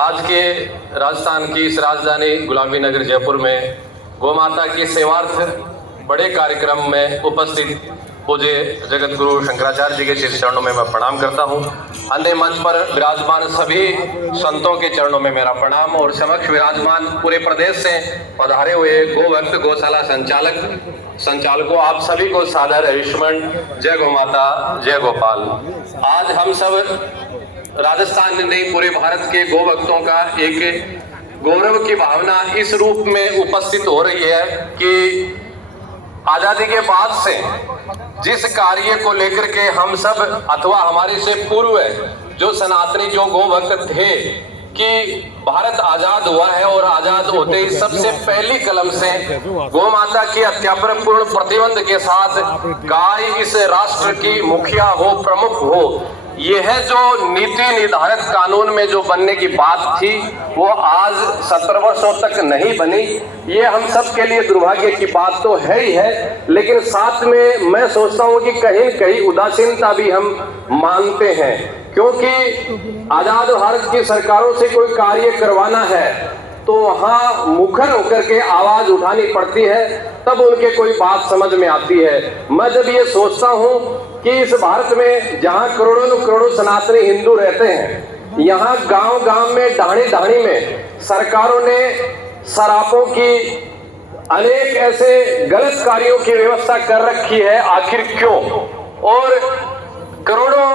आज के राजस्थान की इस राजधानी गुलाबी नगर जयपुर में गौ माता की सेवार्थ बड़े कार्यक्रम में उपस्थित पूज्य जगत गुरु शंकराचार्य जी के श्री चरणों में मैं प्रणाम करता हूं। अन्य मंच पर विराजमान सभी संतों के चरणों में मेरा प्रणाम और समक्ष विराजमान पूरे प्रदेश से पधारे हुए गोभक्त गौशाला संचालकों आप सभी को सादर हरिष्मण जय गौ माता जय गोपाल। आज हम सब राजस्थान में नहीं पूरे भारत के गौ भक्तों का एक गौरव की भावना इस रूप में उपस्थित हो रही है कि आजादी के बाद से जिस कार्य को लेकर के हम सब अथवा हमारे से पूर्व जो सनातनी जो गौ भक्त थे कि भारत आजाद हुआ है और आजाद होते ही सबसे पहली कलम से गौ माता की हत्या पर पूर्ण प्रतिबंध के साथ गाय इस राष्ट्र की मुखिया हो प्रमुख हो यह जो नीति निर्धारित कानून में जो बनने की बात थी वो आज 17 वर्षों तक नहीं बनी। ये हम सब के लिए दुर्भाग्य की बात तो है ही है, लेकिन साथ में मैं सोचता हूँ कि कहीं न कहीं उदासीनता भी हम मानते हैं, क्योंकि आजाद भारत की सरकारों से कोई कार्य करवाना है तो वहां मुखर होकर के आवाज उठानी पड़ती है, तब उनके कोई बात समझ में आती है। मैं जब ये सोचता हूं कि इस भारत में जहां करोड़ों करोड़ों सनातनी हिंदू रहते हैं, यहाँ गांव-गांव में ढाणी-ढाणी में सरकारों ने सरापों की अनेक ऐसे गलत कार्यों की व्यवस्था कर रखी है, आखिर क्यों? और करोड़ों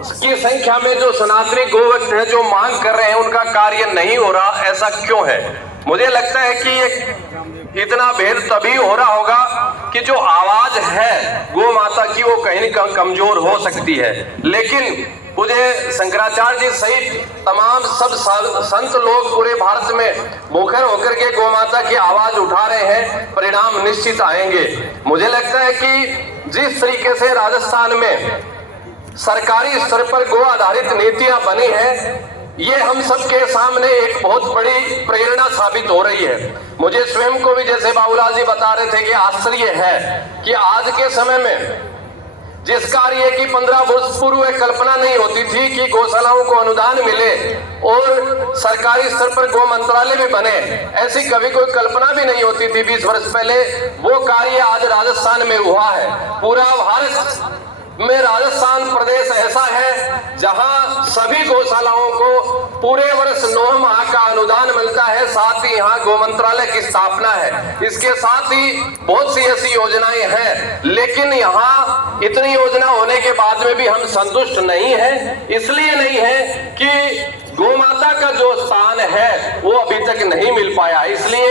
की संख्या में जो सनातनी गोभक्त है जो मांग कर रहे हैं उनका कार्य नहीं हो रहा, ऐसा क्यों है? मुझे लगता है कि ये इतना भेद तभी हो रहा होगा कि जो आवाज है गौ माता की वो कहीं न कहीं कमजोर हो सकती है। लेकिन मुझे शंकराचार्य जी सहित तमाम सब संत लोग पूरे भारत में मुखर होकर के गौ माता की आवाज उठा रहे हैं, परिणाम निश्चित आएंगे। मुझे लगता है कि जिस तरीके से राजस्थान में सरकारी स्तर पर गो आधारित नीतियां बनी है, ये हम सबके सामने एक बहुत बड़ी प्रेरणा साबित हो रही है। मुझे स्वयं को भी, जैसे बाबूलाल जी बता रहे थे, कि आश्चर्य है कि आज के समय में जिस कार्य की 15 वर्ष पूर्व कल्पना नहीं होती थी कि गौशालाओं को अनुदान मिले और सरकारी स्तर पर गौ मंत्रालय भी बने, ऐसी कभी कोई कल्पना भी नहीं होती थी 20 वर्ष पहले, वो कार्य आज राजस्थान में हुआ है। पूरा भारत में राजस्थान प्रदेश ऐसा है जहां सभी गौशालाओं को पूरे वर्ष 9 माह का अनुदान मिलता है, साथ ही यहाँ गौ मंत्रालय की स्थापना है। इसके साथ ही बहुत सी ऐसी योजनाएं हैं, लेकिन यहाँ इतनी योजना होने के बाद में भी हम संतुष्ट नहीं हैं। इसलिए नहीं है कि गौ माता का जो स्थान है वो अभी तक नहीं मिल पाया। इसलिए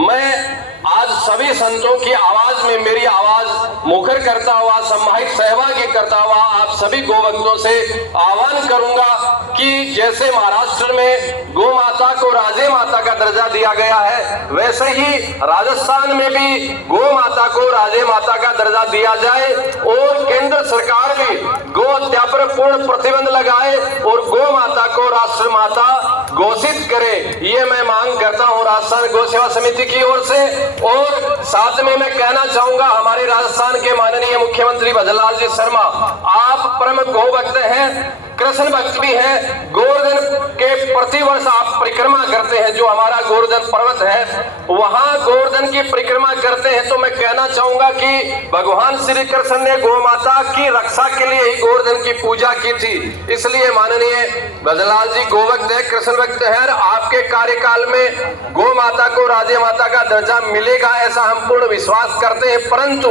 मैं आज सभी संतों की आवाज में मेरी आवाज मुखर करता हुआ, सम्मानित सहभागी करता हुआ आप सभी गोभक्तों से आह्वान करूंगा कि जैसे महाराष्ट्र में गौ माता को राजे माता का दर्जा दिया गया है, वैसे ही राजस्थान में भी गौ माता को राजे माता का दर्जा दिया जाए और केंद्र सरकार भी गौ हत्या पर पूर्ण प्रतिबंध लगाए और गौ माता को राष्ट्र माता घोषित करे। ये मैं मांग करता हूँ राजस्थान गौ सेवा समिति की ओर से। और साथ में मैं कहना चाहूंगा हमारे राजस्थान के माननीय मुख्यमंत्री भजनलाल जी शर्मा, आप परम गौ भक्त हैं, कृष्ण भक्त भी हैं, गोवर्धन के प्रतिवर्ष आप परिक्रमा करते हैं, जो हमारा गोवर्धन पर्वत है वहां गोवर्धन की परिक्रमा करते हैं, तो मैं कहना चाहूंगा कि भगवान श्री कृष्ण ने गौ माता की रक्षा के लिए ही गोवर्धन की पूजा की थी। इसलिए माननीय भजनलाल जी गौ भक्त है, कृष्ण भक्त है, आपके कार्यकाल में गौ माता को राजे माता का दर्जा मिलेगा ऐसा हम पूर्ण विश्वास करते हैं। परंतु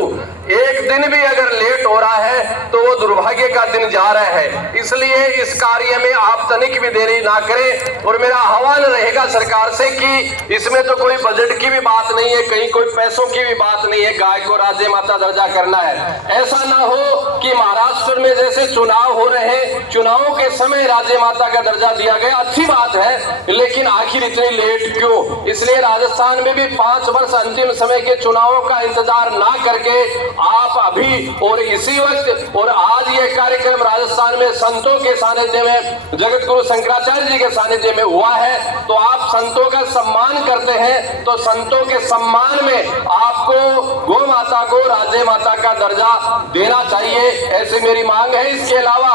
एक दिन भी अगर लेट हो रहा है तो वो दुर्भाग्य का दिन जा रहा है। इसलिए इस कार्य में आप तनिक भी देरी ना करें और मेरा आह्वान रहेगा सरकार से कि इसमें तो कोई बजट की भी बात नहीं है, कहीं कोई पैसों की भी बात नहीं है, गाय को राजे माता दर्जा करना है। ऐसा ना हो कि महाराष्ट्र में जैसे चुनाव हो रहे हैं, चुनावों के समय राजे माता का दर्जा दिया गया, अच्छी बात है, लेकिन आखिर इतनी लेट क्यों? इसलिए राजस्थान में भी 5 वर्ष अंतिम समय के चुनावों का इंतजार ना करके आप अभी और इसी वक्त और आज ये कार्यक्रम राजस्थान में संतों के सानिध्य में, जगत गुरु शंकराचार्य जी के सानिध्य में हुआ है, तो आप संतों का सम्मान करते हैं, तो संतों के सम्मान में आपको गौ माता को राजे माता का दर्जा देना चाहिए, ऐसी मेरी मांग है। इसके अलावा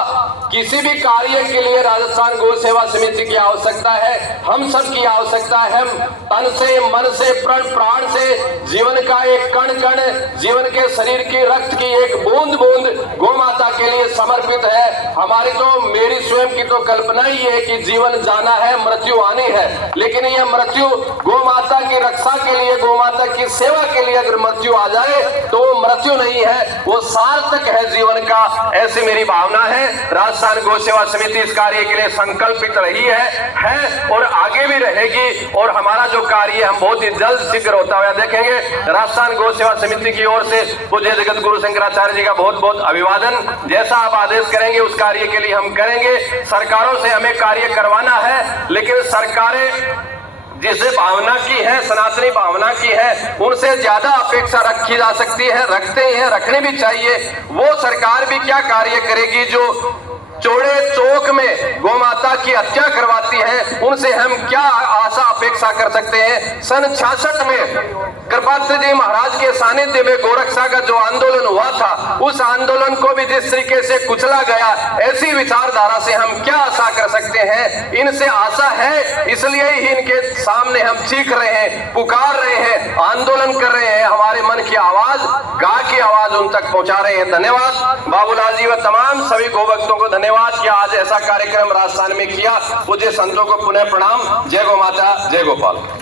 किसी भी कार्य के लिए राजस्थान गौ सेवा समिति की आवश्यकता है, हम सब की आवश्यकता है। हम तन से, मन से, प्राण से, जीवन का एक कण कण, जीवन के शरीर की रक्त की एक बूंद बूंद गौ माता के लिए समर्पित है। हमारी तो, मेरी स्वयं की तो कल्पना ही है कि जीवन जाना है, मृत्यु आनी है, लेकिन यह मृत्यु गौ माता की रक्षा के लिए, गौ माता की सेवा के लिए अगर मृत्यु आ जाए तो वो मृत्यु नहीं है, वो सार्थक है जीवन का। ऐसी मेरी भावना है। राजस्थान गौ सेवा समिति इस कार्य के लिए संकल्पित रही है और आगे भी रहेगी। और हमारा जो कार्य हम बहुत ही जल्द शीघ्र होता हुआ देखेंगे। राजस्थान गौ सेवा समिति की ओर से पूज्य जगत गुरु शंकराचार्य जी का बहुत बहुत अभिवादन। जैसा आप आदेश करेंगे उस कार्य के लिए हम करेंगे। सरकारों से हमें कार्य करवाना है, लेकिन सरकारें जिसे भावना की है, सनातनी भावना की है, उनसे ज्यादा अपेक्षा रखी जा सकती है, रखते हैं, रखने भी चाहिए। वो सरकार भी क्या कार्य करेगी जो चौड़े चौक में गौ माता की हत्या करवाती है, उनसे हम क्या आशा अपेक्षा कर सकते हैं। सन 66 में कृपात्र जी महाराज के सानिध्य में गोरक्षा का जो आंदोलन हुआ था, उस आंदोलन को भी जिस तरीके से कुचला गया, ऐसी विचारधारा से हम क्या आशा कर सकते हैं। इनसे आशा है, इसलिए ही इनके सामने हम चीख रहे हैं, पुकार रहे हैं, आंदोलन कर रहे हैं, हमारे मन की आवाज, गा की आवाज उन तक पहुंचा रहे हैं। धन्यवाद बाबूलाल जी व तमाम सभी गौ भक्तों को धन्यवाद कि आज ऐसा कार्यक्रम राजस्थान में किया। पूज्य संतों को पुनः प्रणाम। जय गौ माता, जय गोपाल।